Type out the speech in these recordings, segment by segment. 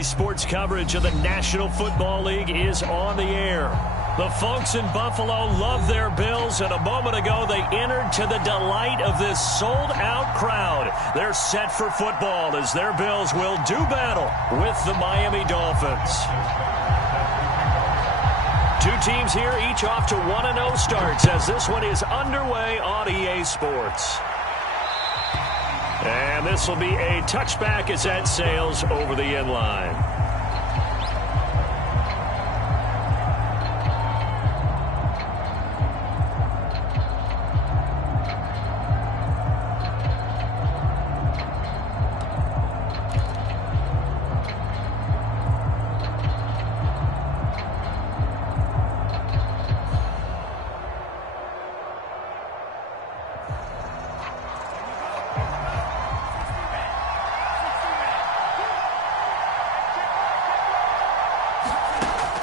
EA Sports coverage of the National Football League is on the air. The folks in Buffalo love their Bills, and a moment ago they entered to the delight of this sold-out crowd. They're set for football as their Bills will do battle with the Miami Dolphins. Two teams here, each off to 1-0 starts as this one is underway on EA Sports. And this will be a touchback as that sails over the end line.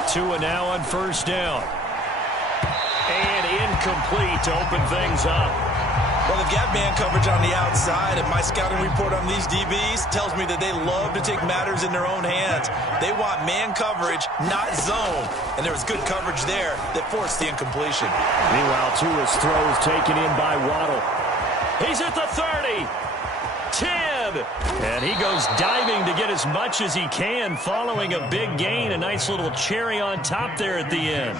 Tua now on first down. And incomplete to open things up. Well, they've got man coverage on the outside, and my scouting report on these DBs tells me that they love to take matters in their own hands. They want man coverage, not zone. And there was good coverage there that forced the incompletion. Meanwhile, Tua's throw is taken in by Waddle. He's at the 30. 10. And he goes diving to get as much as he can following a big gain. A nice little cherry on top there at the end.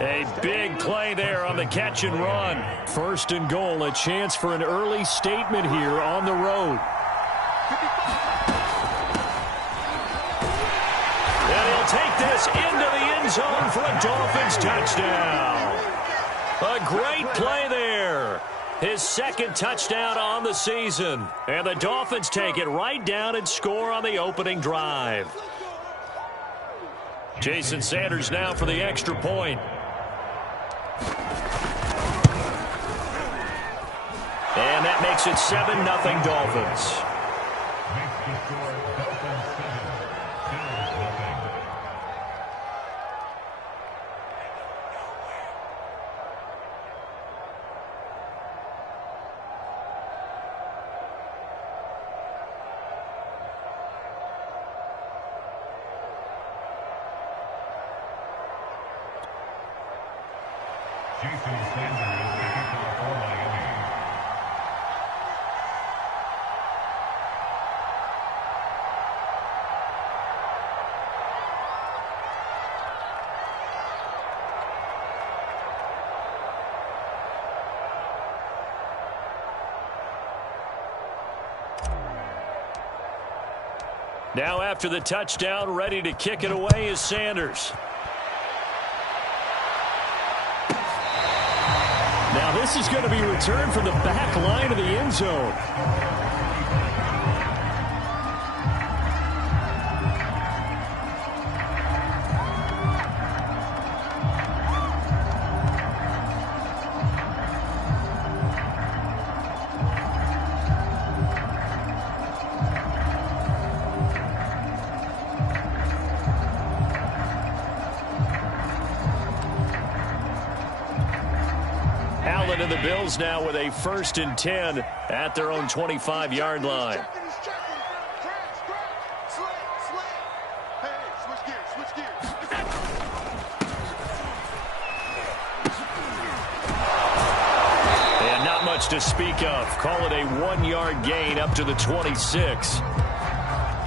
A big play there on the catch and run. First and goal, a chance for an early statement here on the road. And he'll take this into the end zone for a Dolphins touchdown. A great play there. His second touchdown on the season. And the Dolphins take it right down and score on the opening drive. Jason Sanders now for the extra point. And that makes it 7-0 Dolphins. Now after the touchdown, ready to kick it away is Sanders. Now this is going to be returned from the back line of the end zone. And the Bills now with a 1st and 10 at their own 25-yard line. And not much to speak of. Call it a 1-yard gain up to the 26.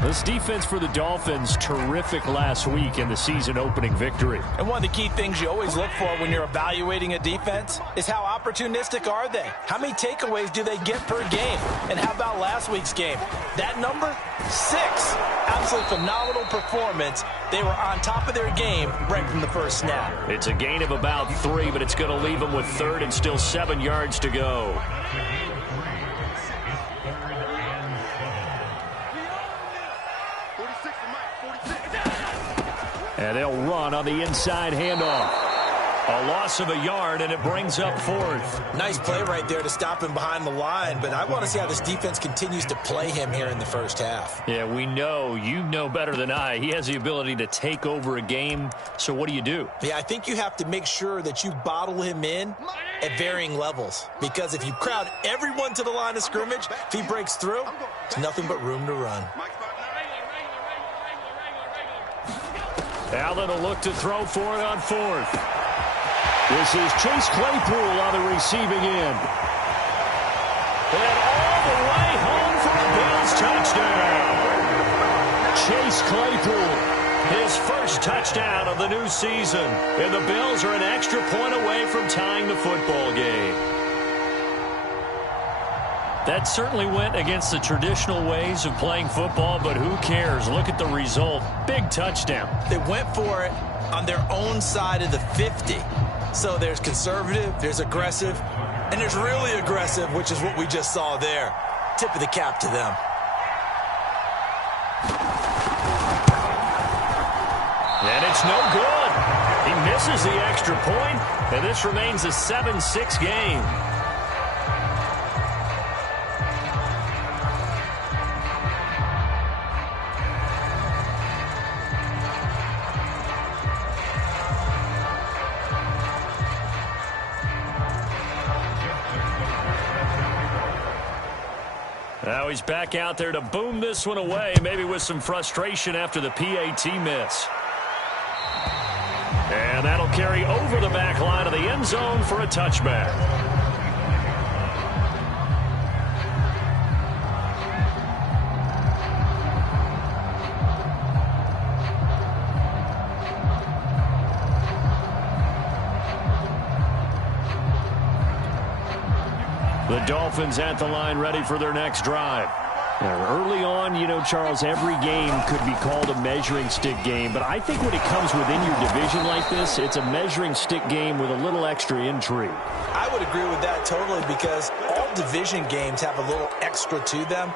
This defense for the Dolphins, terrific last week in the season-opening victory. And one of the key things you always look for when you're evaluating a defense is how opportunistic are they? How many takeaways do they get per game? And how about last week's game? That number, 6. Absolutely phenomenal performance. They were on top of their game right from the first snap. It's a gain of about 3, but it's going to leave them with 3rd and still 7 yards to go. And they'll run on the inside handoff. A loss of a yard, and it brings up 4th. Nice play right there to stop him behind the line, but I want to see how this defense continues to play him here in the first half. Yeah, we know. You know better than I. He has the ability to take over a game, so what do? Yeah, I think you have to make sure that you bottle him in at varying levels, because if you crowd everyone to the line of scrimmage, if he breaks through, there's nothing but room to run. Allen will look to throw for it on fourth. This is Chase Claypool on the receiving end. And all the way home for a Bills touchdown. Chase Claypool, his first touchdown of the new season. And the Bills are an extra point away from tying the football game. That certainly went against the traditional ways of playing football, but who cares? Look at the result. Big touchdown. They went for it on their own side of the 50. So there's conservative, there's aggressive, and there's really aggressive, which is what we just saw there. Tip of the cap to them. And it's no good. He misses the extra point, and this remains a 7-6 game. Now he's back out there to boom this one away, maybe with some frustration after the PAT miss. And that'll carry over the back line of the end zone for a touchback. The Dolphins at the line, ready for their next drive. Now, early on, you know, Charles, every game could be called a measuring stick game, but I think when it comes within your division like this, it's a measuring stick game with a little extra intrigue. I would agree with that totally, because all division games have a little extra to them.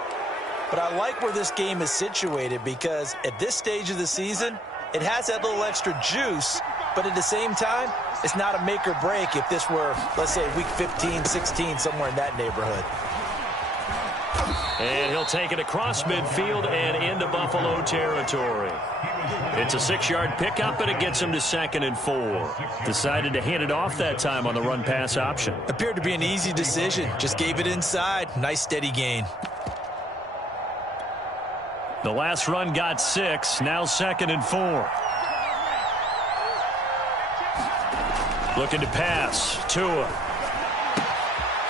But I like where this game is situated, because at this stage of the season, it has that little extra juice, but at the same time, it's not a make or break if this were, let's say, week 15, 16, somewhere in that neighborhood. And he'll take it across midfield and into Buffalo territory. It's a 6-yard pickup, and it gets him to 2nd and 4. Decided to hand it off that time on the run-pass option. Appeared to be an easy decision. Just gave it inside. Nice, steady gain. The last run got 6. Now 2nd and 4. Looking to pass. Tua.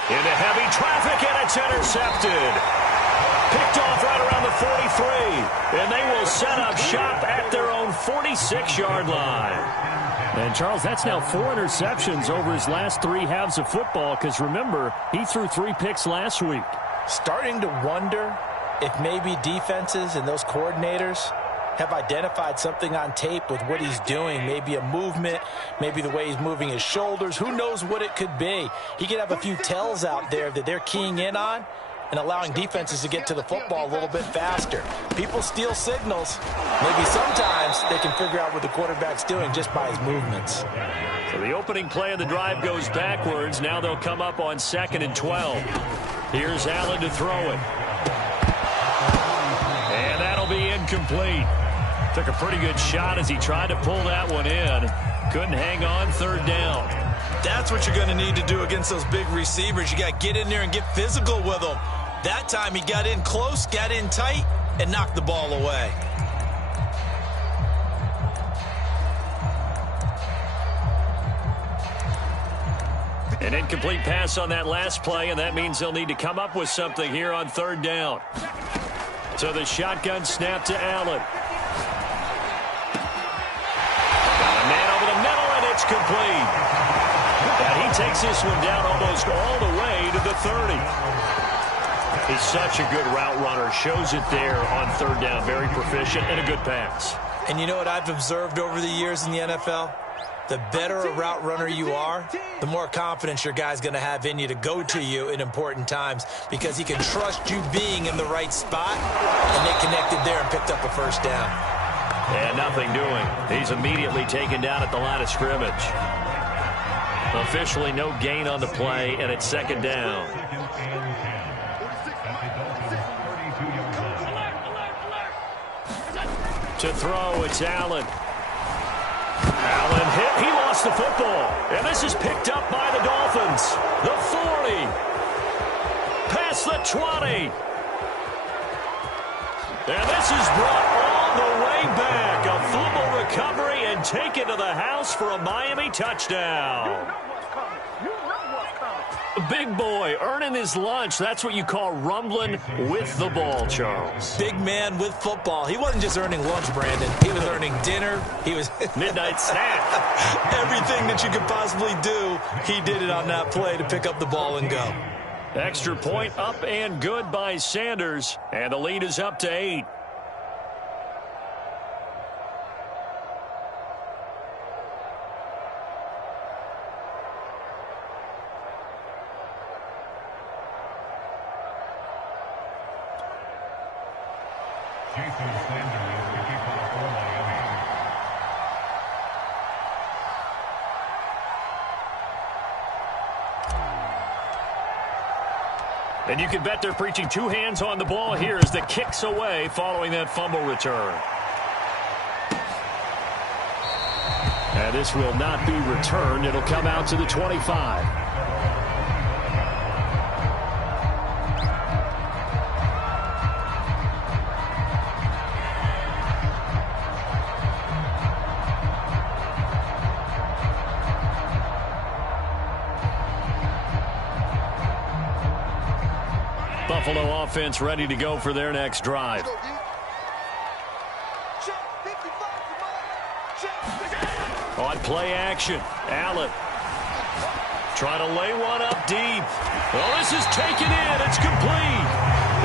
Into heavy traffic, and it's intercepted. Picked off right around the 43. And they will set up shop at their own 46-yard line. And, Charles, that's now 4 interceptions over his last 3 halves of football, because, remember, he threw 3 picks last week. Starting to wonder if maybe defenses and those coordinators have identified something on tape with what he's doing. Maybe a movement, maybe the way he's moving his shoulders. Who knows what it could be? He could have a few tells out there that they're keying in on and allowing defenses to get to the football a little bit faster. People steal signals. Maybe sometimes they can figure out what the quarterback's doing just by his movements. So the opening play of the drive goes backwards. Now they'll come up on 2nd and 12. Here's Allen to throw it. And that'll be incomplete. Took a pretty good shot as he tried to pull that one in. Couldn't hang on, 3rd down. That's what you're going to need to do against those big receivers. You got to get in there and get physical with them. That time he got in close, got in tight, and knocked the ball away. An incomplete pass on that last play, and that means they'll need to come up with something here on 3rd down. So the shotgun snap to Allen. Got a man over the middle, and it's complete. And he takes this one down almost all the way to the 30. He's such a good route runner. Shows it there on 3rd down. Very proficient and a good pass. And you know what I've observed over the years in the NFL? The better a route runner you are, the more confidence your guy's going to have in you to go to you in important times, because he can trust you being in the right spot, and they connected there and picked up a 1st down. And nothing doing. He's immediately taken down at the line of scrimmage. Officially no gain on the play, and it's 2nd down. To throw, it's Allen. Allen hit. He lost the football. And this is picked up by the Dolphins. The 40. Past the 20. And this is brought all the way back. A fumble recovery and taken to the house for a Miami touchdown. The big boy earning his lunch. That's what you call rumbling with the ball, Charles. Big man with football. He wasn't just earning lunch, Brandon. He was earning dinner. He was midnight snack. Everything that you could possibly do, he did it on that play to pick up the ball and go. Extra point up and good by Sanders, and the lead is up to 8. And you can bet they're preaching two hands on the ball here as the kick's away following that fumble return. And this will not be returned. It'll come out to the 25. Buffalo offense ready to go for their next drive. On play action, Allen trying to lay one up deep. Well, this is taken in. It's complete.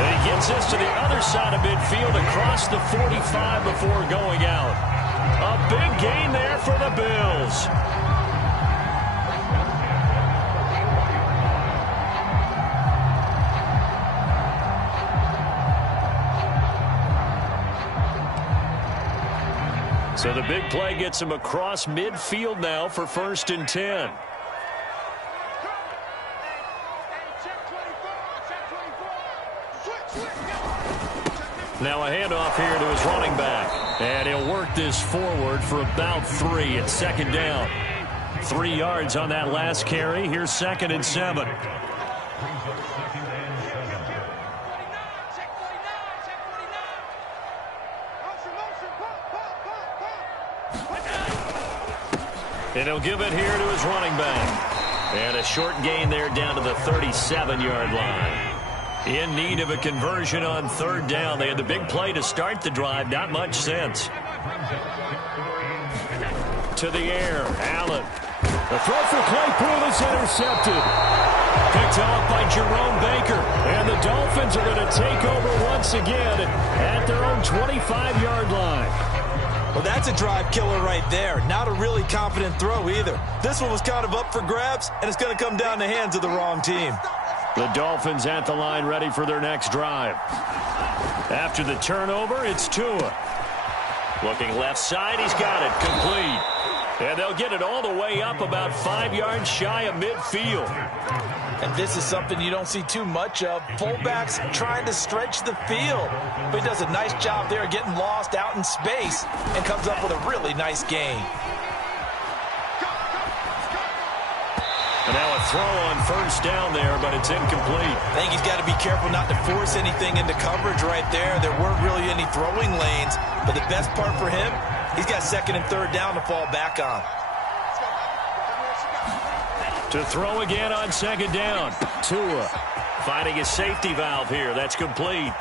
And he gets this to the other side of midfield across the 45 before going out. A big gain there for the Bills. So the big play gets him across midfield now for 1st and 10. Now a handoff here to his running back. And he'll work this forward for about 3 at 2nd down. 3 yards on that last carry. Here's 2nd and 7. And he'll give it here to his running back. And a short gain there down to the 37-yard line. In need of a conversion on 3rd down. They had the big play to start the drive. Not much sense. To the air. Allen. The throw for Claypool is intercepted. Picked off by Jerome Baker. And the Dolphins are going to take over once again at their own 25-yard line. Well, that's a drive killer right there. Not a really confident throw either. This one was kind of up for grabs, and it's going to come down the hands of the wrong team. The Dolphins at the line ready for their next drive. After the turnover, it's Tua. Looking left side, he's got it. Complete. And they'll get it all the way up about 5 yards shy of midfield. And this is something you don't see too much of. Fullbacks trying to stretch the field. But he does a nice job there getting lost out in space and comes up with a really nice gain. And now a throw on 1st down there, but it's incomplete. I think he's got to be careful not to force anything into coverage right there. There weren't really any throwing lanes. But the best part for him, he's got 2nd and 3rd down to fall back on. To throw again on 2nd down. Tua finding a safety valve here. That's complete.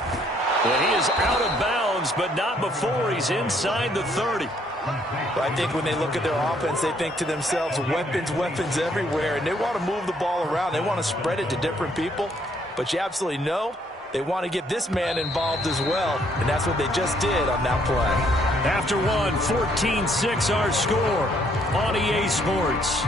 But he is out of bounds, but not before he's inside the 30. I think when they look at their offense, they think to themselves, weapons, weapons everywhere. And they want to move the ball around. They want to spread it to different people. But you absolutely know they want to get this man involved as well. And that's what they just did on that play. After one, 14-6 our score on EA Sports.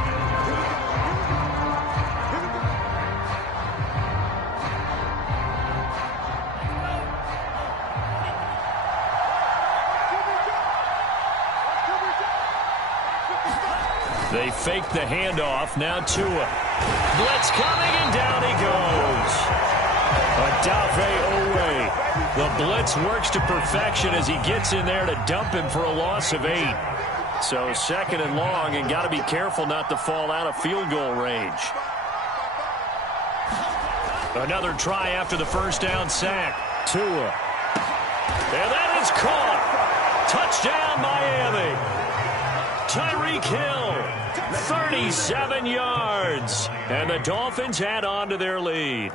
They fake the handoff. Now Tua. Blitz coming, and down he goes. Odafe Owe. The blitz works to perfection as he gets in there to dump him for a loss of 8. So 2nd and long, and got to be careful not to fall out of field goal range. Another try after the 1st down sack. Tua. And that is caught. Touchdown, Miami. Tyreek Hill, 37 yards. And the Dolphins add on to their lead.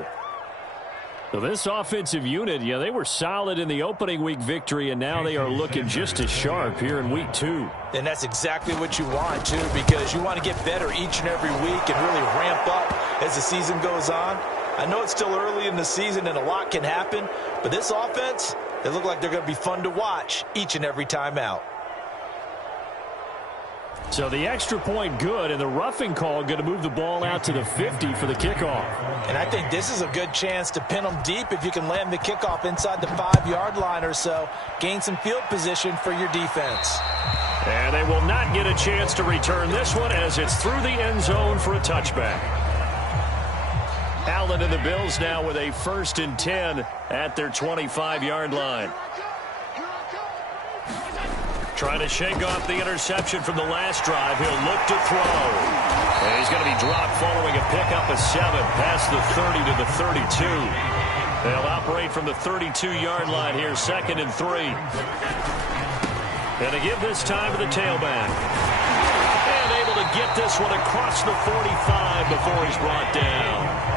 So this offensive unit, yeah, they were solid in the opening week victory, and now they are looking just as sharp here in week 2. And that's exactly what you want, too, because you want to get better each and every week and really ramp up as the season goes on. I know it's still early in the season and a lot can happen, but this offense, they look like they're going to be fun to watch each and every time out. So the extra point good, and the roughing call going to move the ball out to the 50 for the kickoff. And I think this is a good chance to pin them deep if you can land the kickoff inside the 5-yard line or so. Gain some field position for your defense. And they will not get a chance to return this one as it's through the end zone for a touchback. Allen and the Bills now with a 1st and 10 at their 25-yard line. Trying to shake off the interception from the last drive. He'll look to throw. And he's going to be dropped following a pickup of 7 past the 30 to the 32. They'll operate from the 32-yard line here, 2nd and 3. And they give this time to the tailback. And able to get this one across the 45 before he's brought down.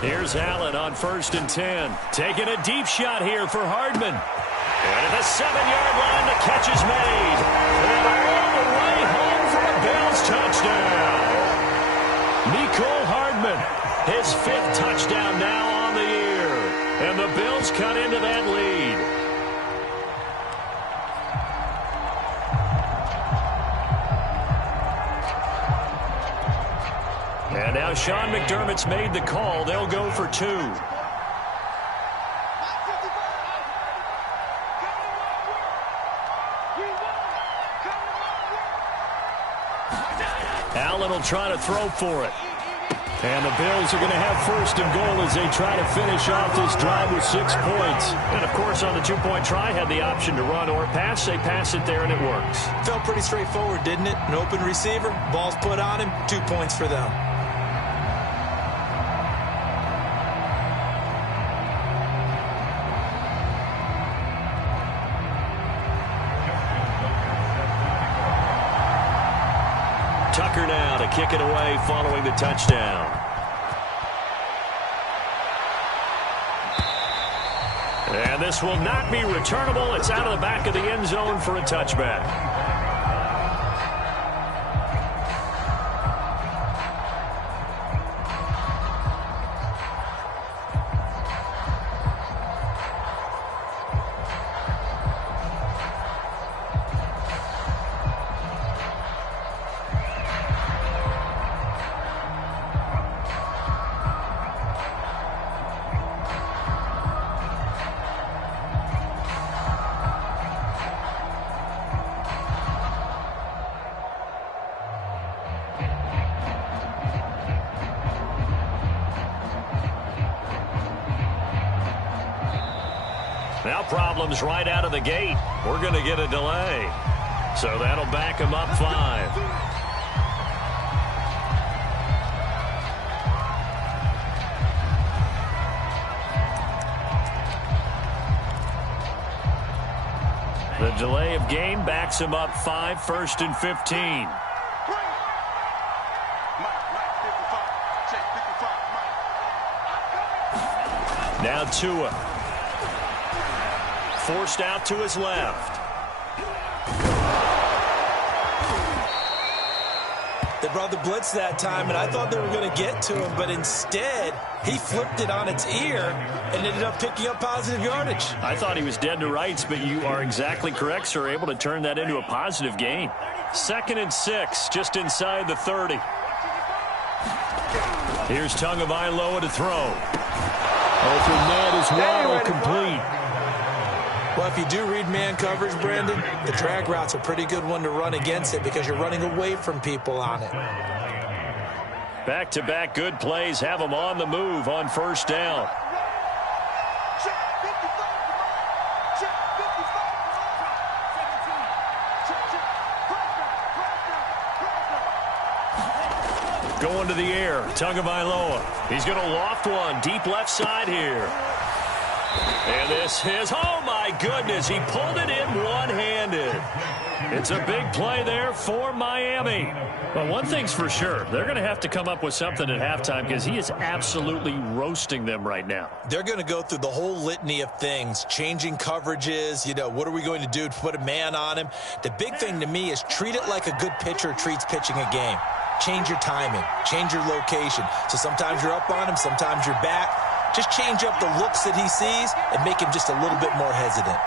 Here's Allen on 1st and 10. Taking a deep shot here for Hardman. And at the 7-yard line, the catch is made. And all the way home for a Bills touchdown. Mecole Hardman, his 5th touchdown now on the year. And the Bills cut into that lead. And now Sean McDermott's made the call. They'll go for 2. Allen will try to throw for it. And the Bills are going to have 1st and goal as they try to finish off this drive with 6 points. And, of course, on the 2-point try, had the option to run or pass. They pass it there, and it works. Felt pretty straightforward, didn't it? An open receiver, ball's put on him, 2 points for them. Tucker now to kick it away following the touchdown. And this will not be returnable. It's out of the back of the end zone for a touchback. Now problems right out of the gate. We're going to get a delay. So that'll back him up 5. The delay of game backs him up 5, 1st and 15. Now Tua. Forced out to his left. They brought the blitz that time, and I thought they were going to get to him, but instead, he flipped it on its ear and ended up picking up positive yardage. I thought he was dead to rights, but you are exactly correct, sir. Able to turn that into a positive gain. 2nd and 6, just inside the 30. Here's Tagovailoa to throw. Open man is Waddle complete. Well, if you do read man coverage, Brandon, the drag route's a pretty good one to run against it because you're running away from people on it. Back-to-back good plays have them on the move on 1st down. Going to the air, Tagovailoa. He's going to loft one deep left side here. And this is, oh my goodness, he pulled it in one-handed. It's a big play there for Miami. Well, one thing's for sure. They're going to have to come up with something at halftime because he is absolutely roasting them right now. They're going to go through the whole litany of things, changing coverages, what are we going to do to put a man on him? The big thing to me is treat it like a good pitcher treats pitching a game. Change your timing, change your location. So sometimes you're up on him, sometimes you're back. Just change up the looks that he sees and make him just a little bit more hesitant.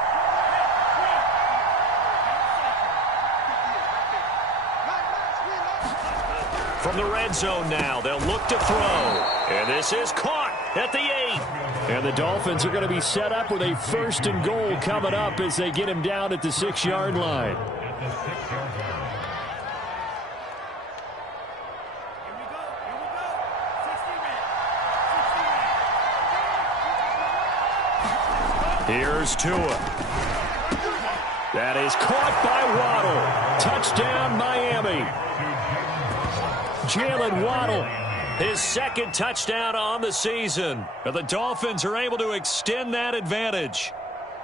From the red zone now, they'll look to throw. And this is caught at the 8. And the Dolphins are going to be set up with a 1st and goal coming up as they get him down at the 6-yard line. Here's Tua. That is caught by Waddle. Touchdown, Miami. Jalen Waddle, his 2nd touchdown on the season. And the Dolphins are able to extend that advantage.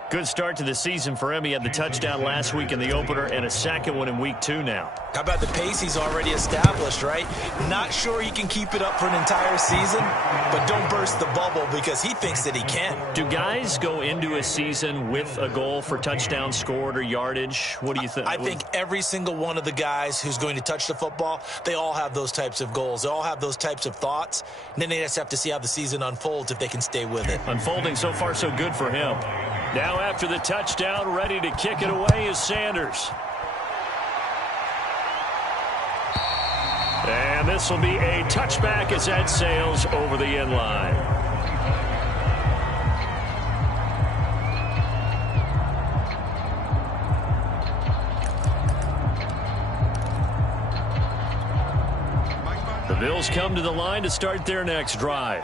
Good start to the season for him. He had the touchdown last week in the opener and a 2nd one in week 2 now. How about the pace he's already established, right? Not sure he can keep it up for an entire season, but don't burst the bubble because he thinks that he can. Do guys go into a season with a goal for touchdown scored or yardage? What do you think? I think every single one of the guys who's going to touch the football, they all have those types of goals. They all have those types of thoughts. And then they just have to see how the season unfolds if they can stay with it. Unfolding so far so good for him. Now after the touchdown, ready to kick it away is Sanders. And this will be a touchback as that sails over the end line. The Bills come to the line to start their next drive.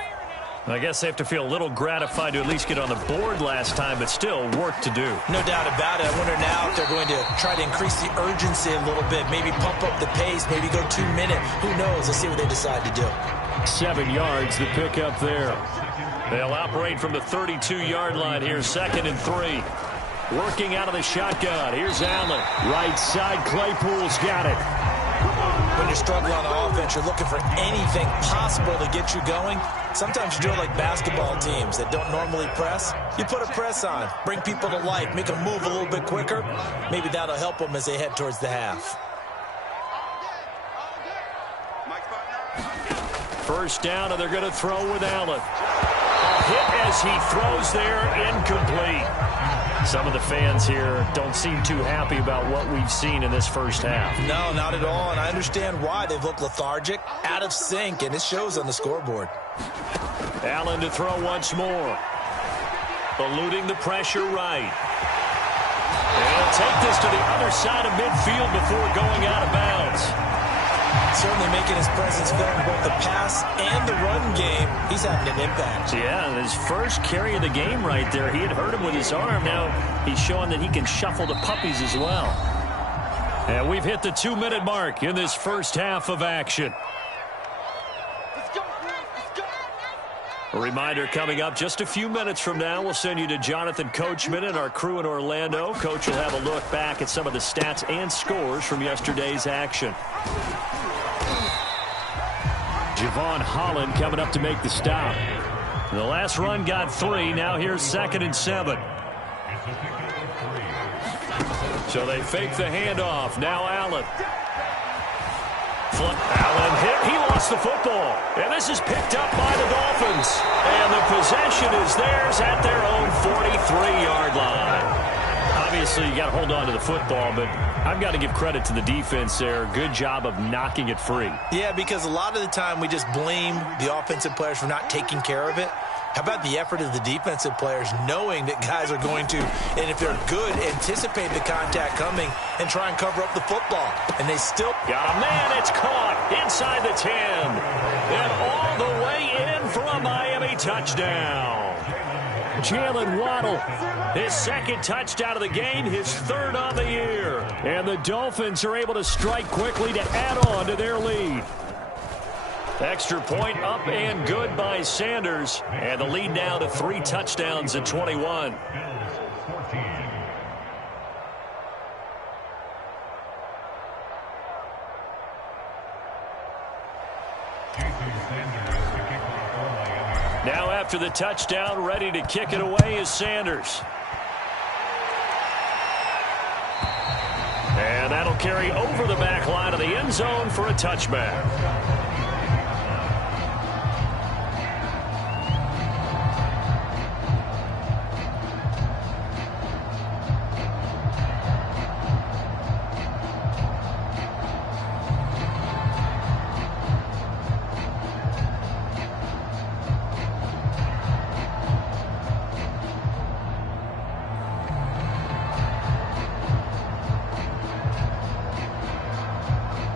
I guess they have to feel a little gratified to at least get on the board last time, but still work to do. No doubt about it. I wonder now if they're going to try to increase the urgency a little bit, maybe pump up the pace, maybe go 2-minute. Who knows? Let's see what they decide to do. 7 yards, the pickup there. They'll operate from the 32-yard line here, 2nd and 3. Working out of the shotgun. Here's Allen. Right side, Claypool's got it. When you're struggling on offense, you're looking for anything possible to get you going. Sometimes you do it like basketball teams that don't normally press. You put a press on, bring people to life, make them move a little bit quicker. Maybe that'll help them as they head towards the half. First down, and they're going to throw with Allen. A hit as he throws there, incomplete. Some of the fans here don't seem too happy about what we've seen in this first half. No, not at all, and I understand why. They've looked lethargic, out of sync, and it shows on the scoreboard. Allen to throw once more. Eluding the pressure right. And he'll take this to the other side of midfield before going out of bounds. Certainly making his presence felt in both the pass and the run game. He's having an impact. Yeah, his first carry of the game right there. He had hurt him with his arm. Now he's showing that he can shuffle the puppies as well. And we've hit the 2-minute mark in this first half of action. A reminder coming up just a few minutes from now. We'll send you to Jonathan Coachman and our crew in Orlando. Coach will have a look back at some of the stats and scores from yesterday's action. Javon Holland coming up to make the stop. The last run got 3. Now here's 2nd and 7. So they fake the handoff. Now Allen. Allen hit. He lost the football. And this is picked up by the Dolphins. And the possession is theirs at their own 43-yard line. Obviously, you got to hold on to the football, but I've got to give credit to the defense there. Good job of knocking it free. Yeah, because a lot of the time we just blame the offensive players for not taking care of it. How about the effort of the defensive players knowing that guys are going to, and if they're good, anticipate the contact coming and try and cover up the football. And they still got a man. It's caught inside the 10. And all the way in for a Miami touchdown. Jalen Waddle, his 2nd touchdown of the game, his 3rd on the year. And the Dolphins are able to strike quickly to add on to their lead. Extra point up and good by Sanders. And the lead now to 3 touchdowns at 21. Now after the touchdown, ready to kick it away is Sanders. And that'll carry over the back line of the end zone for a touchback.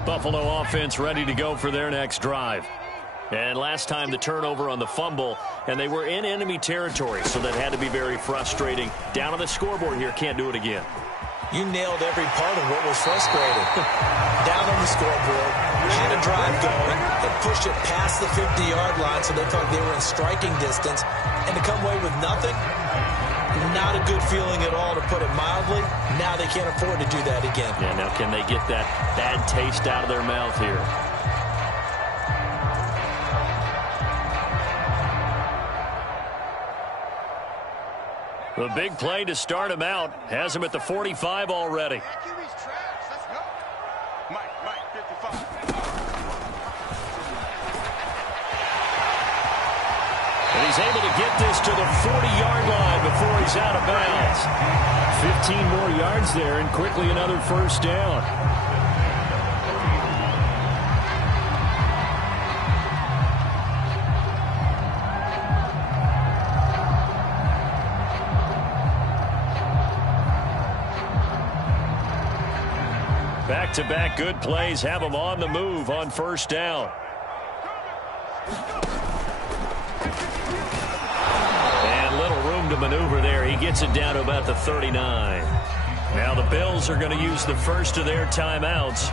Buffalo offense ready to go for their next drive. And last time the turnover on the fumble, and they were in enemy territory, so that had to be very frustrating. Down on the scoreboard here, can't do it again. You nailed every part of what was frustrating. Down on the scoreboard, had a drive going, and pushed it past the 50-yard line so they felt they were in striking distance, and to come away with nothing, not a good feeling at all, to put it mildly. Now they can't afford to do that again. Yeah, now can they get that bad taste out of their mouth here? The big play to start him out has him at the 45 already. And he's able to get this to the 40-yard line before he's out of bounds. 15 more yards there, and quickly another first down. Back-to-back good plays have him on the move on first down. And little room to maneuver there. He gets it down to about the 39. Now the Bills are going to use the first of their timeouts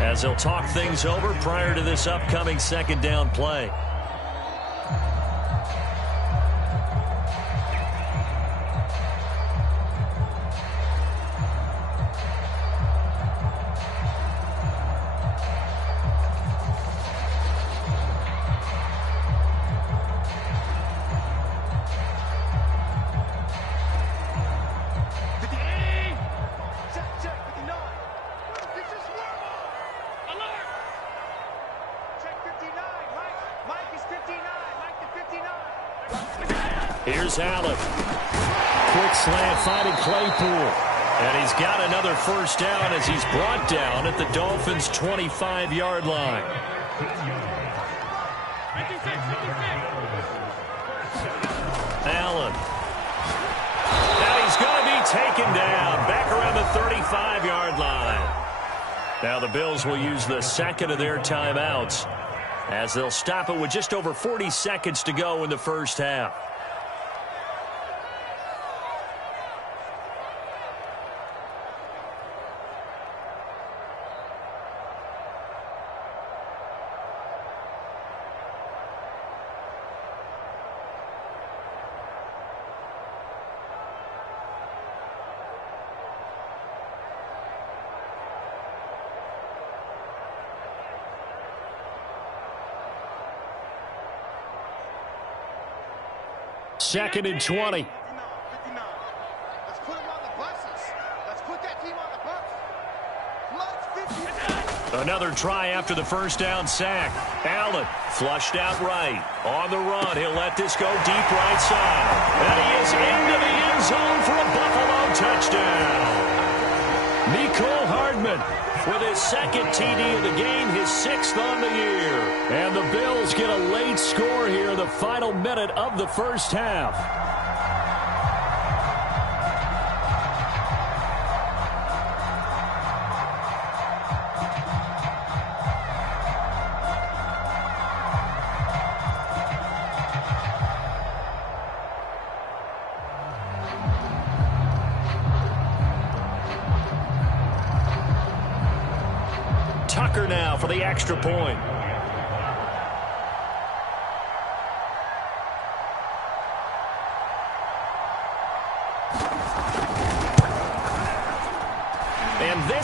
as they'll talk things over prior to this upcoming second down play. Here's Allen. Quick slant finding Claypool. And he's got another first down as he's brought down at the Dolphins' 25-yard line. Allen. And he's going to be taken down back around the 35-yard line. Now the Bills will use the second of their timeouts as they'll stop it with just over 40 seconds to go in the first half. Second and 20. Let's put him on the buses. Let's put that team on the bus. Another try after the first down sack. Allen flushed out right. On the run, he'll let this go deep right side. And he is into the end zone for a Buffalo touchdown. Mecole Hardman with his second TD of the game, his 6th on the year. And the Bills get a late score here in the final minute of the first half. Tucker now for the extra point.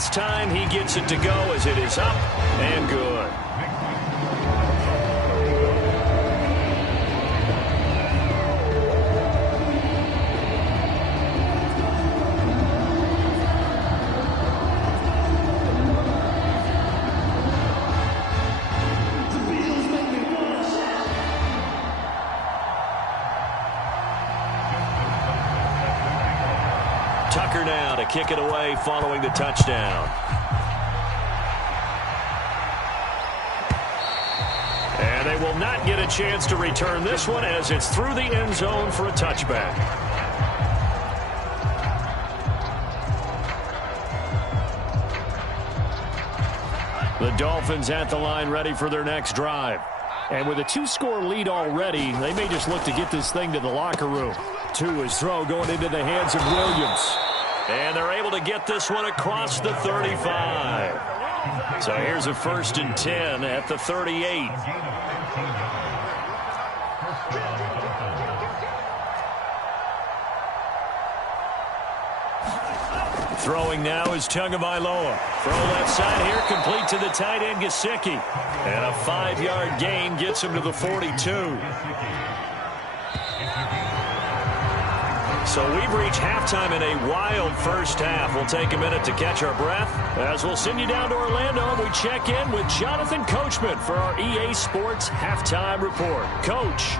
last time he gets it to go as it is up and good. Tucker now to kick it away following the touchdown. And they will not get a chance to return this one as it's through the end zone for a touchback. The Dolphins at the line ready for their next drive. And with a 2-score lead already, they may just look to get this thing to the locker room. To his throw going into the hands of Williams. And they're able to get this one across the 35. So here's a 1st and 10 at the 38. Throwing now is Tagovailoa. Throw left side here, complete to the tight end, Gesicki. And a 5-yard gain gets him to the 42. So we've reached halftime in a wild first half. We'll take a minute to catch our breath as we'll send you down to Orlando and we check in with Jonathan Coachman for our EA Sports Halftime Report. Coach.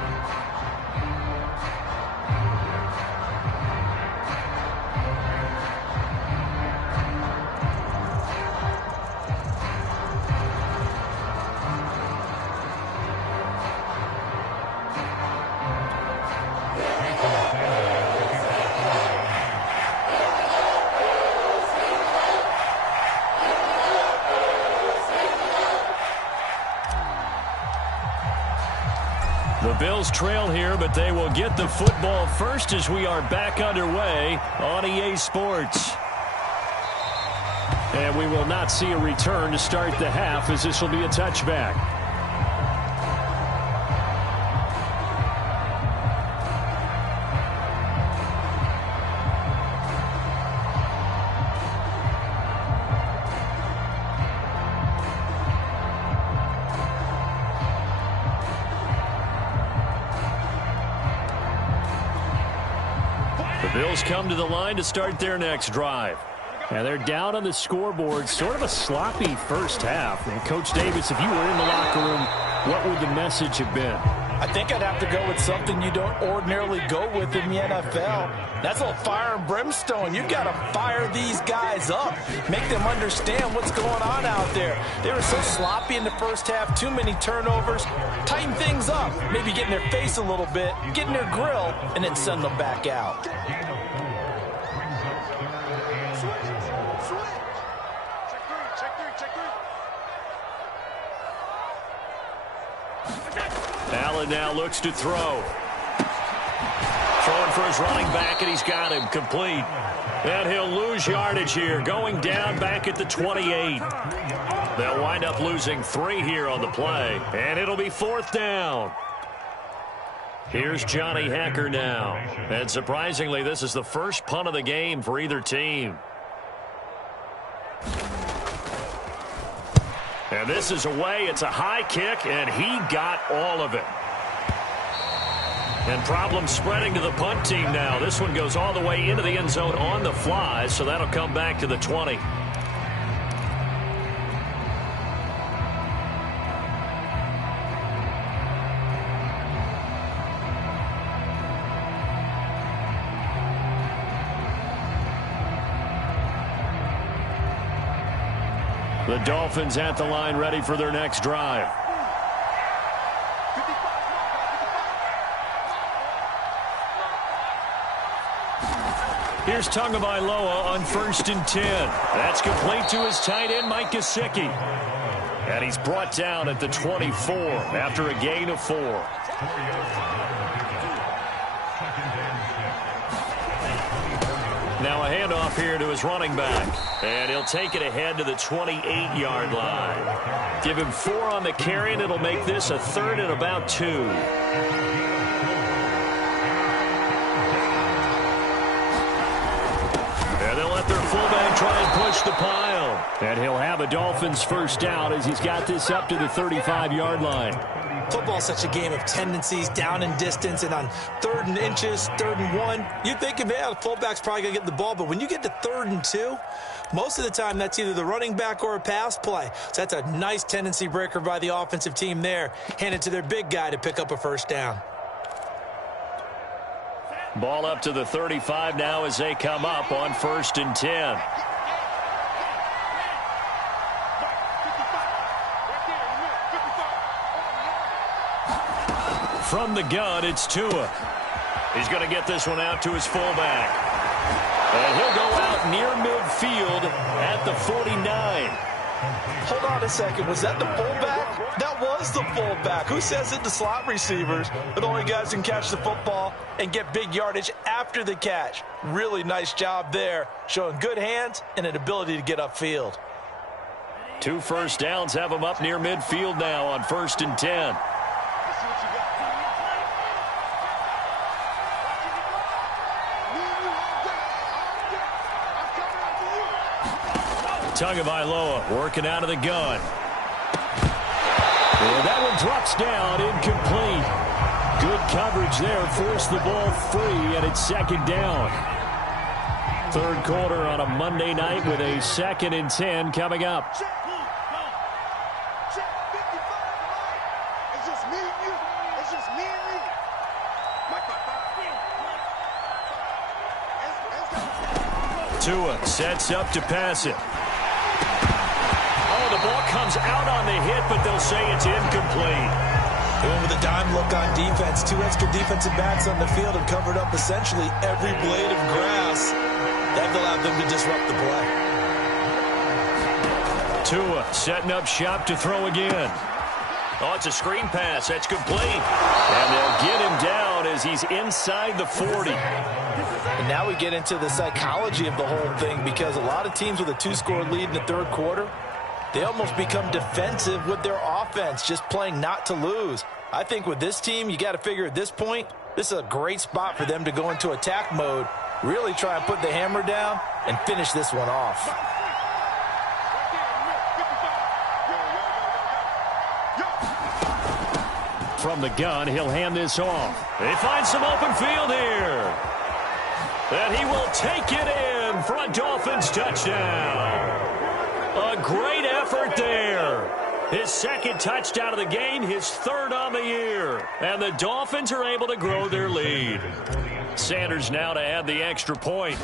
The Bills trail here, but they will get the football first as we are back underway on EA Sports. And we will not see a return to start the half as this will be a touchback. Bills come to the line to start their next drive. And they're down on the scoreboard. Sort of a sloppy first half. And Coach Davis, if you were in the locker room, what would the message have been? I think I'd have to go with something you don't ordinarily go with in the NFL. That's a little fire and brimstone. You've got to fire these guys up. Make them understand what's going on out there. They were so sloppy in the first half. Too many turnovers. Tighten things up. Maybe get in their face a little bit. Get in their grill. And then send them back out. Allen now looks to throw. Throwing for his running back, and he's got him complete. And he'll lose yardage here, going down back at the 28. They'll wind up losing 3 here on the play, and it'll be 4th down. Here's Johnny Hacker now. And surprisingly, this is the first punt of the game for either team. And this is away. It's a high kick, and he got all of it. And problems spreading to the punt team now. This one goes all the way into the end zone on the fly, so that'll come back to the 20. The Dolphins at the line ready for their next drive. Here's Tagovailoa on 1st and 10. That's complete to his tight end, Mike Gesicki. And he's brought down at the 24 after a gain of 4. Now a handoff here to his running back. And he'll take it ahead to the 28-yard line. Give him 4 on the carry, and it'll make this a 3rd and about 2. And they'll let their fullback try and push finish the pile. And he'll have a Dolphins first down as he's got this up to the 35-yard line. Football's such a game of tendencies, down and distance, and on 3rd and inches, 3rd and 1, you're thinking, man, the fullback's probably going to get the ball. But when you get to 3rd and 2, most of the time that's either the running back or a pass play. So that's a nice tendency breaker by the offensive team there. Hand it to their big guy to pick up a first down. Ball up to the 35 now as they come up on 1st and 10. From the gun, it's Tua. He's going to get this one out to his fullback. And he'll go out near midfield at the 49. Hold on a second. Was that the fullback? That was the fullback. Who says it to slot receivers? But only guys can catch the football and get big yardage after the catch. Really nice job there, showing good hands and an ability to get upfield. 2 first downs have him up near midfield now on 1st and 10. Tagovailoa working out of the gun. And that one drops down, incomplete. Good coverage there, forced the ball free, and it's 2nd down. 3rd quarter on a Monday night with a 2nd and 10 coming up. It's just me and you. It's just me and you. Tua sets up to pass it. The ball comes out on the hit, but they'll say it's incomplete. Going with a dime look on defense. 2 extra defensive backs on the field and covered up essentially every blade of grass. That allowed them to disrupt the play. Tua setting up shop to throw again. Oh, it's a screen pass. That's complete. And they'll get him down as he's inside the 40. And now we get into the psychology of the whole thing, because a lot of teams with a 2-score lead in the 3rd quarter, they almost become defensive with their offense, just playing not to lose. I think with this team, you got to figure at this point, this is a great spot for them to go into attack mode, really try and put the hammer down and finish this one off. From the gun, he'll hand this off. They find some open field here. And he will take it in for a Dolphins touchdown. A great effort there. His 2nd touchdown of the game, his 3rd on the year. And the Dolphins are able to grow their lead. Sanders now to add the extra point.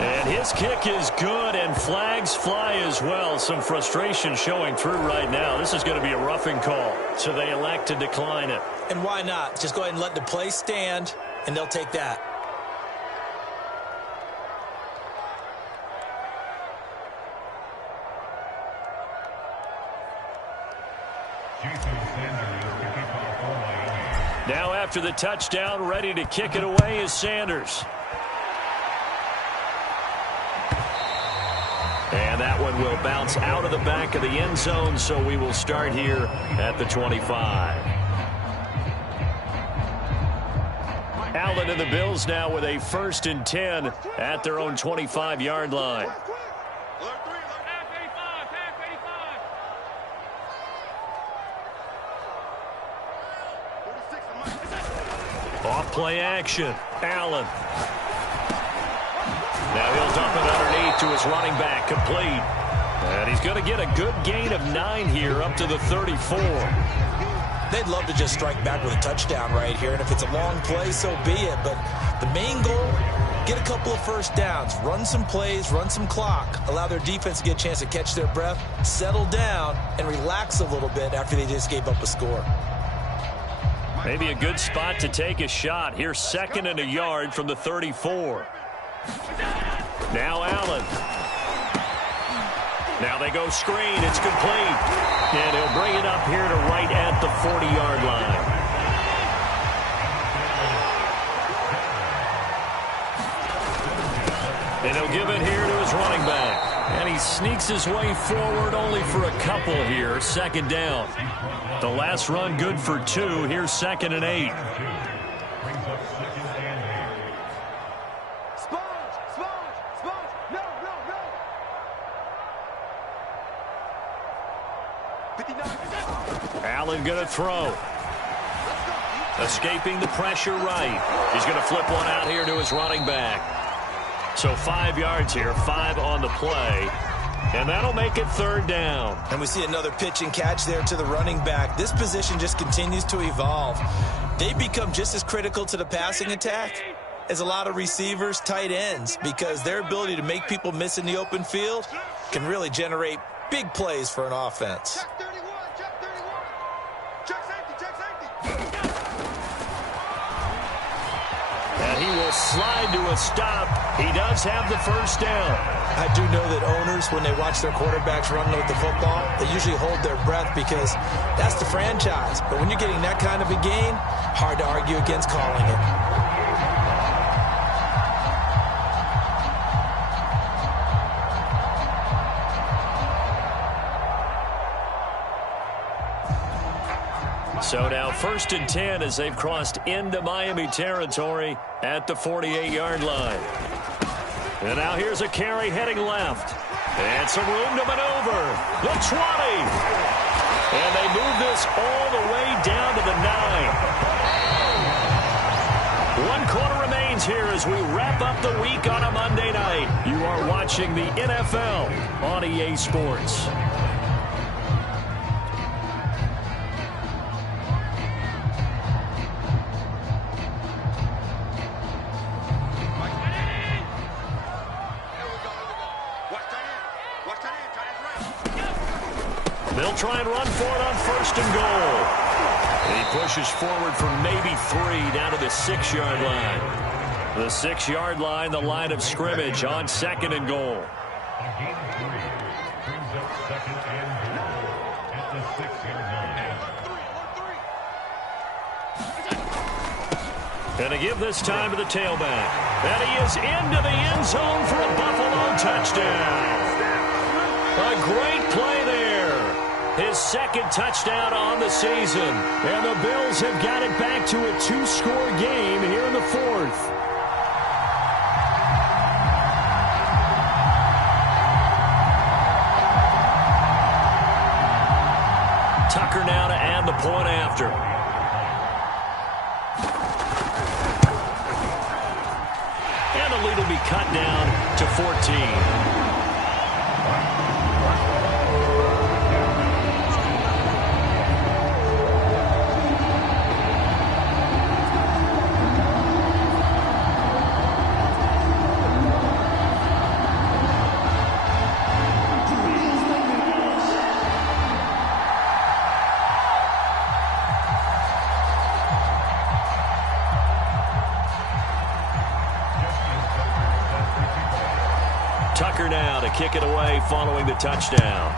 And his kick is good, and flags fly as well. Some frustration showing through right now. This is going to be a roughing call, so they elect to decline it. And why not? Just go ahead and let the play stand, and they'll take that. Now after the touchdown, ready to kick it away is Sanders. And that one will bounce out of the back of the end zone, so we will start here at the 25. Allen and the Bills now with a 1st and 10 at their own 25-yard line. Off play action. Allen. Now he'll dump it underneath to his running back, complete. And he's going to get a good gain of 9 here up to the 34. They'd love to just strike back with a touchdown right here, and if it's a long play, so be it. But the main goal, get a couple of first downs, run some plays, run some clock, allow their defense to get a chance to catch their breath, settle down, and relax a little bit after they just gave up a score. Maybe a good spot to take a shot. Here's 2nd and a yard from the 34. Now Allen. Now they go screen. It's complete. And he'll bring it up here to right at the 40-yard line. And he'll give it here to his running back. And he sneaks his way forward only for a couple here. 2nd down. The last run good for 2. Here's 2nd and 8. going to throw. Escaping the pressure right. He's going to flip one out here to his running back. So 5 yards here, 5 on the play. And that'll make it third down. And we see another pitch and catch there to the running back. This position just continues to evolve. They become just as critical to the passing attack as a lot of receivers, tight ends, because their ability to make people miss in the open field can really generate big plays for an offense. Check 31, check 31. Check safety, check safety. And he will slide to a stop. He does have the first down. I do know that owners, when they watch their quarterbacks run with the football, they usually hold their breath because that's the franchise. But when you're getting that kind of a gain, hard to argue against calling it. So now 1st and 10 as they've crossed into Miami territory at the 48-yard line. And now here's a carry heading left. And some room to maneuver. The 20. And they move this all the way down to the 9. 1 quarter remains here as we wrap up the week on a Monday night. You are watching the NFL on EA Sports. They'll try and run for it on 1st and goal. And he pushes forward for maybe 3 down to the 6-yard line. The 6-yard line, the line of scrimmage on 2nd and goal. And to give this time to the tailback. And he is into the end zone for a Buffalo touchdown. A great play there. His 2nd touchdown on the season. And the Bills have got it back to a 2-score game here in the 4th. Tucker now to add the point after. And the lead will be cut down to 14. Tucker now to kick it away following the touchdown.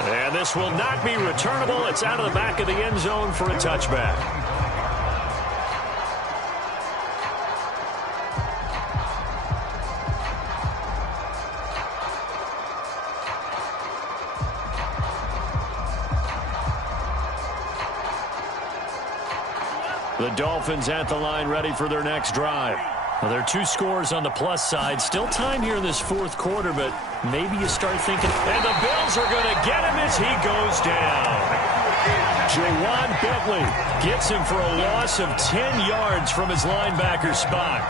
And this will not be returnable. It's out of the back of the end zone for a touchback. The Dolphins at the line ready for their next drive. Well, there are 2 scores on the plus side. Still time here in this 4th quarter, but maybe you start thinking, and the Bills are going to get him as he goes down. Jawan Bentley gets him for a loss of 10 yards from his linebacker spot.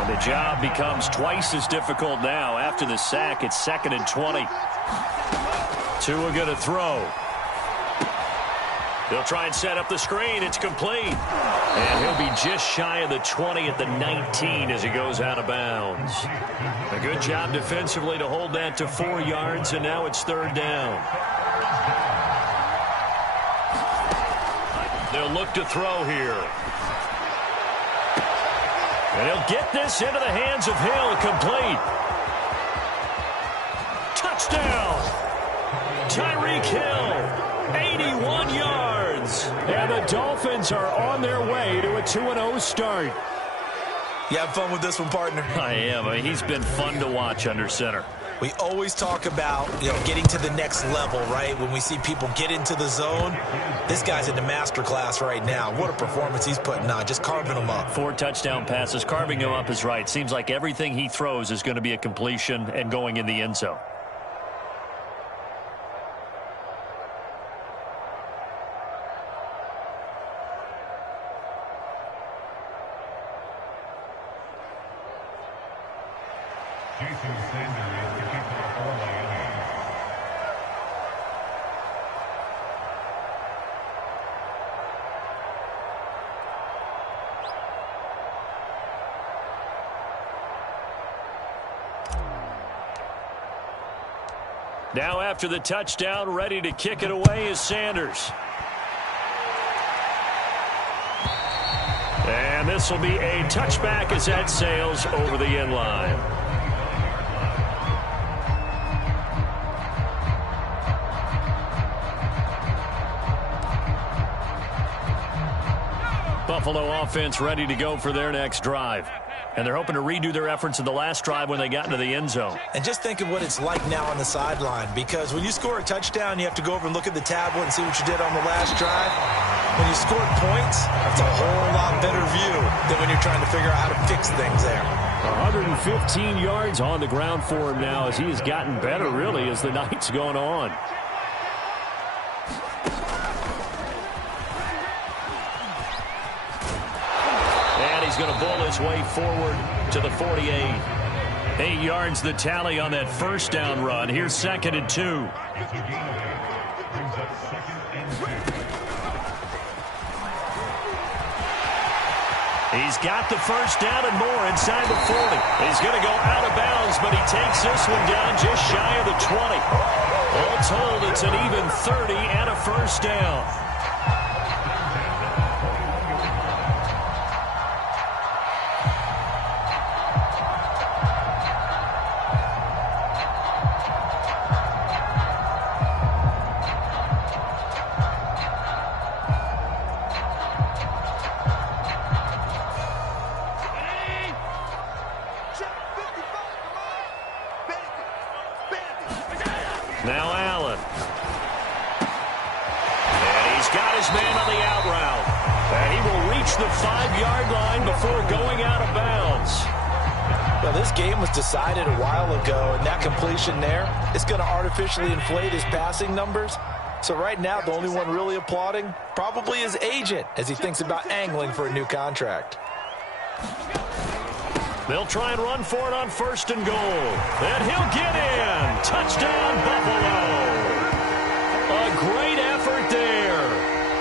And the job becomes twice as difficult now. After the sack, it's 2nd and 20. Tua going to throw. They'll try and set up the screen. It's complete. And he'll be just shy of the 20 at the 19 as he goes out of bounds. A good job defensively to hold that to 4 yards, and now it's 3rd down. They'll look to throw here. And he'll get this into the hands of Hill, complete. Touchdown! Tyreek Hill, 81 yards. And the Dolphins are on their way to a 2-0 start. You have fun with this one, partner? I am. I mean, he's been fun to watch under center. We always talk about, getting to the next level, right? When we see people get into the zone, this guy's in the master class right now. What a performance he's putting on, just carving them up. 4 touchdown passes. Carving him up is right. Seems like everything he throws is going to be a completion and going in the end zone. Now after the touchdown, ready to kick it away is Sanders. And this will be a touchback as that sails over the end line. Buffalo offense ready to go for their next drive. And they're hoping to redo their efforts in the last drive when they got into the end zone. And just think of what it's like now on the sideline, because when you score a touchdown, you have to go over and look at the tablet and see what you did on the last drive. When you scored points, that's a whole lot better view than when you're trying to figure out how to fix things there. 115 yards on the ground for him now as he has gotten better, really, as the night's gone on. He's going to bull his way forward to the 48. 8 yards the tally on that first down run. Here's 2nd and 2. He's got the first down and more inside the 40. He's going to go out of bounds, but he takes this one down just shy of the 20. All told, it's an even 30 and a first down. Now Allen. And he's got his man on the out route. And he will reach the 5-yard line before going out of bounds. Well, this game was decided a while ago, and that completion there is going to artificially inflate his passing numbers. So right now, the only one really applauding probably his agent as he thinks about angling for a new contract. They'll try and run for it on 1st and goal. And he'll get in. Touchdown, Buffalo. A great effort there.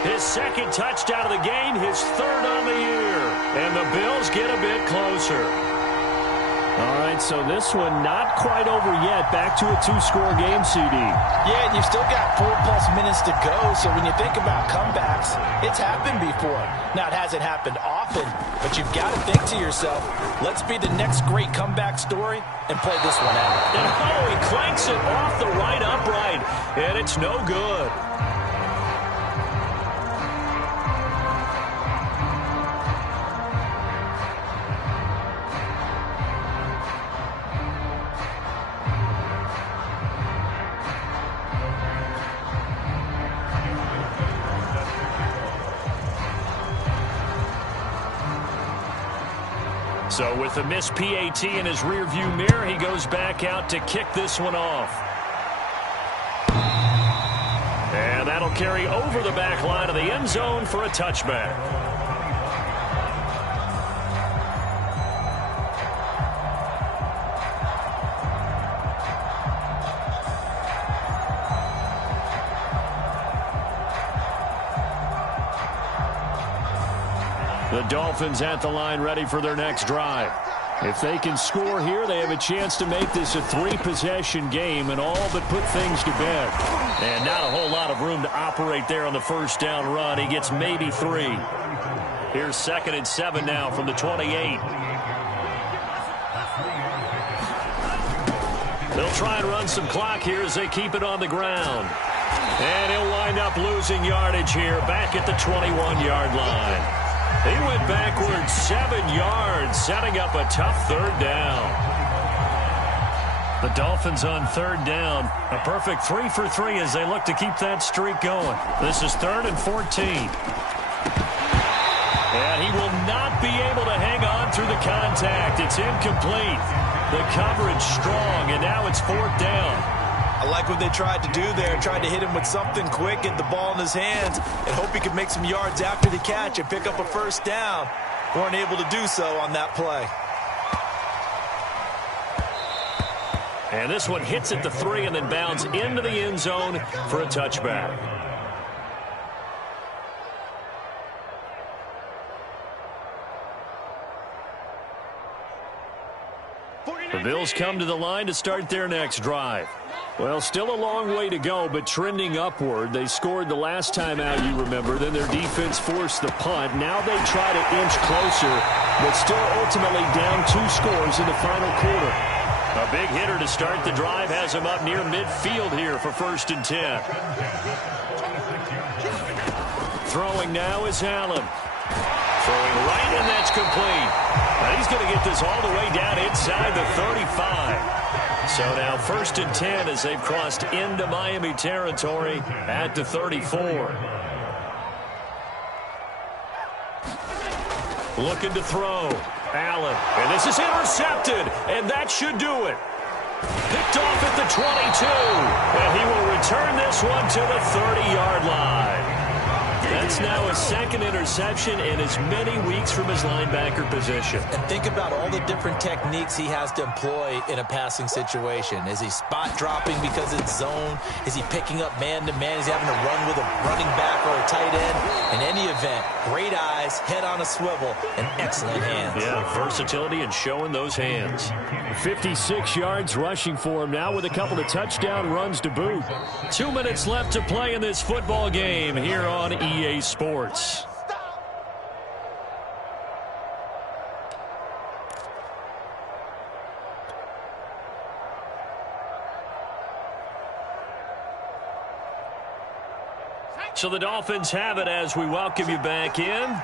His 2nd touchdown of the game, his 3rd on the year. And the Bills get a bit closer. All right, so this one not quite over yet. Back to a 2-score game, CD. Yeah, and you've still got 4+ minutes to go, so when you think about comebacks, it's happened before. Now, it hasn't happened often, but you've got to think to yourself, let's be the next great comeback story and play this one out. And oh, he clanks it off the right upright, and it's no good. So with the missed PAT in his rearview mirror, he goes back out to kick this one off. And that'll carry over the back line of the end zone for a touchback. The Dolphins at the line ready for their next drive. If they can score here, they have a chance to make this a 3-possession game and all but put things to bed. And not a whole lot of room to operate there on the first down run. He gets maybe 3. Here's 2nd and 7 now from the 28. They'll try and run some clock here as they keep it on the ground. And he'll wind up losing yardage here back at the 21-yard line. He went backwards 7 yards, setting up a tough 3rd down. The Dolphins on 3rd down. A perfect 3 for 3 as they look to keep that streak going. This is 3rd and 14. And he will not be able to hang on through the contact. It's incomplete. The coverage strong, and now it's 4th down. I like what they tried to do there, tried to hit him with something quick, get the ball in his hands, and hope he could make some yards after the catch and pick up a first down. Weren't able to do so on that play. And this one hits at the 3 and then bounds into the end zone for a touchback. The Bills come to the line to start their next drive. Well, still a long way to go, but trending upward. They scored the last time out, you remember. Then their defense forced the punt. Now they try to inch closer, but still ultimately down 2 scores in the final quarter. A big hitter to start the drive has him up near midfield here for 1st and 10. Throwing now is Allen. Throwing right, and that's complete. Now he's going to get this all the way down inside the 35. So now 1st and 10 as they've crossed into Miami territory at the 34. Looking to throw. Allen. And this is intercepted. And that should do it. Picked off at the 22. And he will return this one to the 30-yard line. That's now his 2nd interception in as many weeks from his linebacker position. And think about all the different techniques he has to employ in a passing situation. Is he spot dropping because it's zone? Is he picking up man-to-man? Is he having to run with a running back or a tight end? In any event, great eyes, head on a swivel, and excellent hands. Yeah, versatility and showing those hands. 56 yards rushing for him now with a couple of touchdown runs to boot. 2 minutes left to play in this football game here on EA Sports. So the Dolphins have it as we welcome you back in.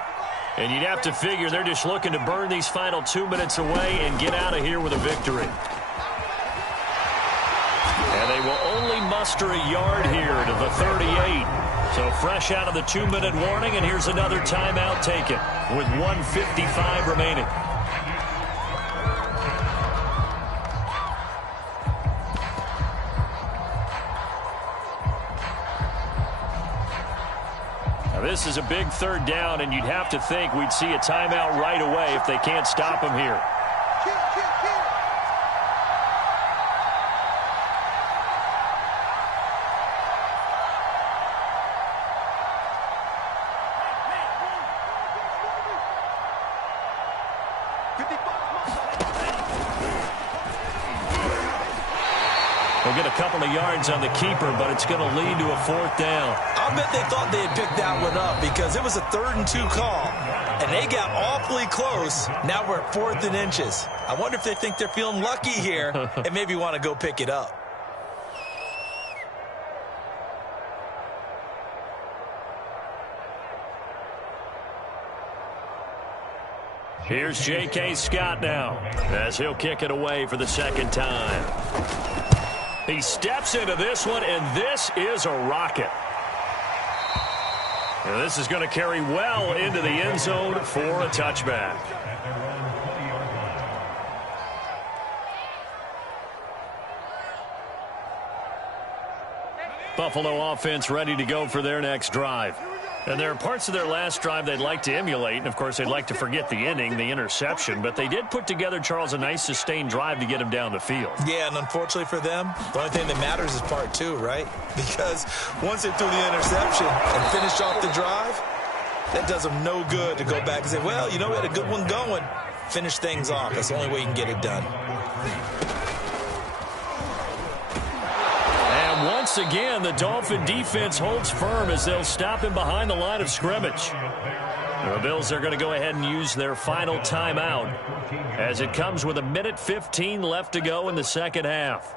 And you'd have to figure they're just looking to burn these final 2 minutes away and get out of here with a victory. And they will only muster a yard here to the 38. So fresh out of the 2-minute warning, and here's another timeout taken with 1:55 remaining. Now this is a big 3rd down, and you'd have to think we'd see a timeout right away if they can't stop him here. They'll get a couple of yards on the keeper, but it's going to lead to a 4th down. I'll bet they thought they had picked that one up because it was a 3rd and 2 call, and they got awfully close. Now we're at 4th and inches. I wonder if they think they're feeling lucky here and maybe want to go pick it up. Here's J.K. Scott now as he'll kick it away for the 2nd time. He steps into this one, and this is a rocket. And this is going to carry well into the end zone for a touchback. Buffalo offense ready to go for their next drive. And there are parts of their last drive they'd like to emulate, and of course they'd like to forget the ending, the interception, but they did put together, Charles, a nice sustained drive to get him down the field. Yeah, and unfortunately for them, the only thing that matters is part 2, right? Because once they threw the interception and finished off the drive, that does them no good to go back and say, well, you know, we had a good one going. Finish things off. That's the only way you can get it done. Once again, the Dolphin defense holds firm as they'll stop him behind the line of scrimmage. The Bills are going to go ahead and use their final timeout as it comes with 1:15 left to go in the 2nd half.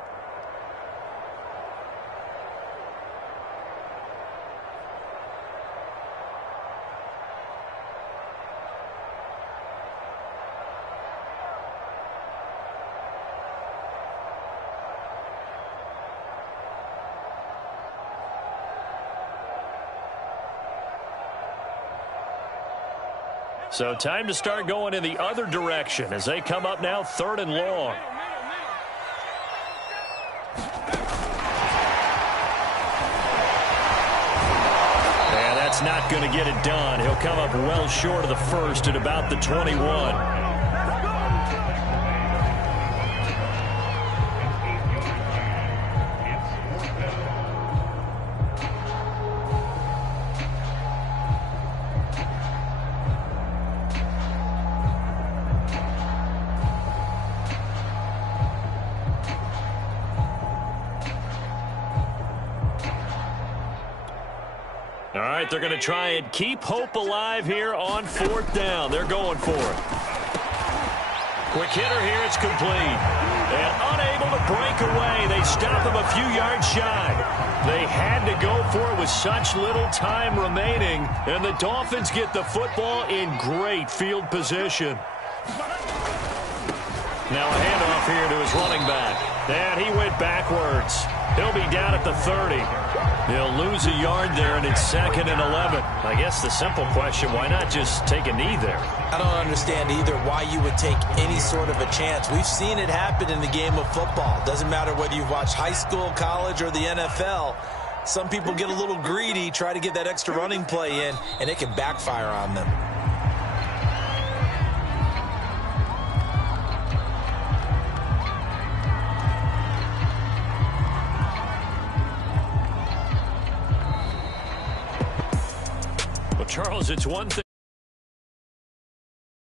So time to start going in the other direction as they come up now 3rd and long. And that's not going to get it done. He'll come up well short of the 1st at about the 21. but they're going to try and keep hope alive here on 4th down. They're going for it. Quick hitter here. It's complete. And unable to break away. They stop him a few yards shy. They had to go for it with such little time remaining. And the Dolphins get the football in great field position. Now a handoff here to his running back. And he went backwards. He'll be down at the 30. He'll lose a yard there, and it's 2nd and 11. I guess the simple question, why not just take a knee there? I don't understand either why you would take any sort of a chance. We've seen it happen in the game of football. Doesn't matter whether you've watched high school, college, or the NFL. Some people get a little greedy, try to get that extra running play in, and it can backfire on them. Well, Charles, it's one thing.